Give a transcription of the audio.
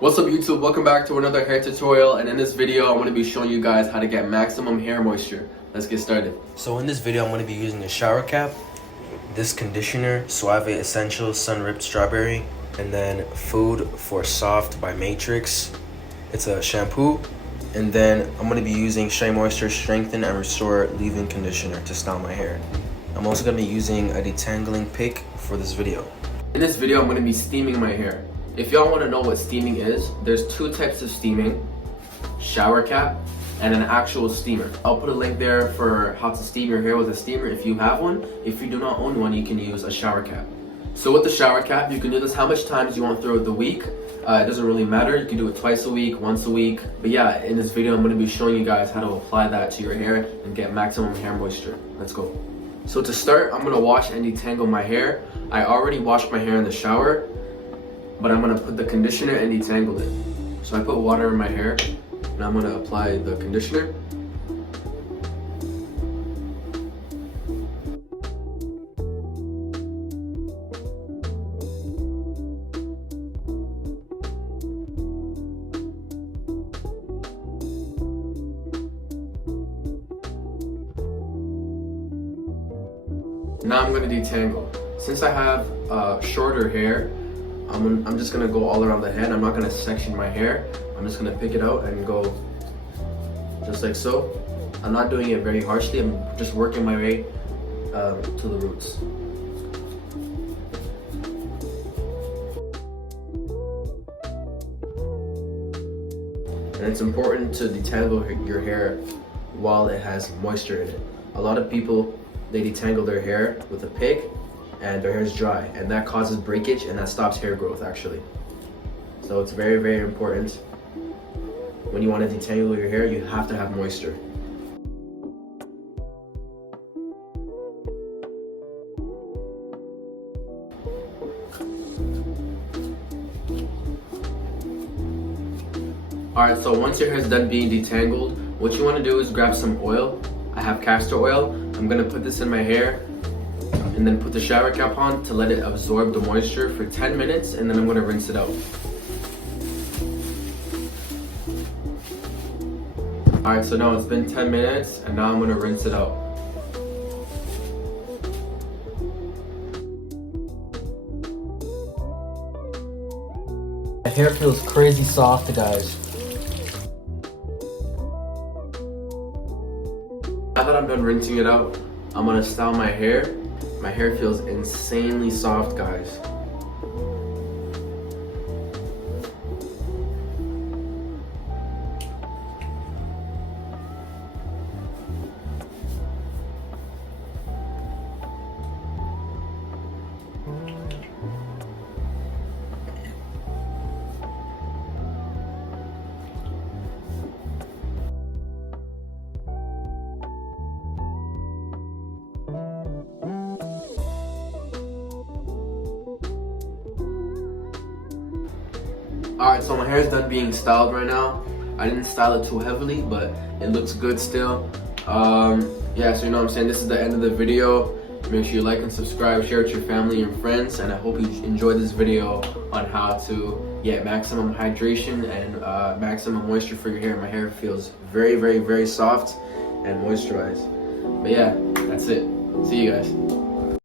What's up YouTube? Welcome back to another hair tutorial, and in this video I'm going to be showing you guys how to get maximum hair moisture. Let's get started. So in this video I'm going to be using a shower cap, this conditioner, Suave Essential Sun Ripped Strawberry, and then Food for Soft by Matrix. It's a shampoo, and then I'm going to be using Shea Moisture Strengthen and Restore Leave-In Conditioner to style my hair. I'm also going to be using a detangling pick for this video. In this video I'm going to be steaming my hair. If y'all want to know what steaming is, there's two types of steaming: shower cap and an actual steamer. I'll put a link there for how to steam your hair with a steamer if you have one. If you do not own one, you can use a shower cap. So with the shower cap, you can do this how much times you want throughout the week. It doesn't really matter. You can do it twice a week, once a week. But yeah, in this video I'm going to be showing you guys how to apply that to your hair and get maximum hair moisture. Let's go. So to start, I'm going to wash and detangle my hair. I already washed my hair in the shower, but I'm going to put the conditioner and detangle it. So I put water in my hair, and I'm going to apply the conditioner. Now I'm going to detangle. Since I have shorter hair, I'm just going to go all around the head. I'm not going to section my hair. I'm just going to pick it out and go just like so. I'm not doing it very harshly. I'm just working my way to the roots. And it's important to detangle your hair while it has moisture in it. A lot of people, they detangle their hair with a pick and their hair is dry, and that causes breakage and that stops hair growth actually. So it's very, very important. When you want to detangle your hair, you have to have moisture. Alright, so once your hair is done being detangled, what you want to do is grab some oil. I have castor oil. I'm going to put this in my hair and then put the shower cap on to let it absorb the moisture for 10 minutes, and then I'm going to rinse it out. Alright, so now it's been 10 minutes and now I'm going to rinse it out. My hair feels crazy soft, guys. Now that I'm done rinsing it out, I'm going to style my hair. My hair feels insanely soft, guys. Alright, so my hair is done being styled right now. I didn't style it too heavily, but it looks good still. Yeah, so you know what I'm saying, this is the end of the video. Make sure you like and subscribe, share it with your family and friends, and I hope you enjoyed this video on how to get maximum hydration and maximum moisture for your hair. My hair feels very, very, very soft and moisturized. But yeah, that's it. See you guys.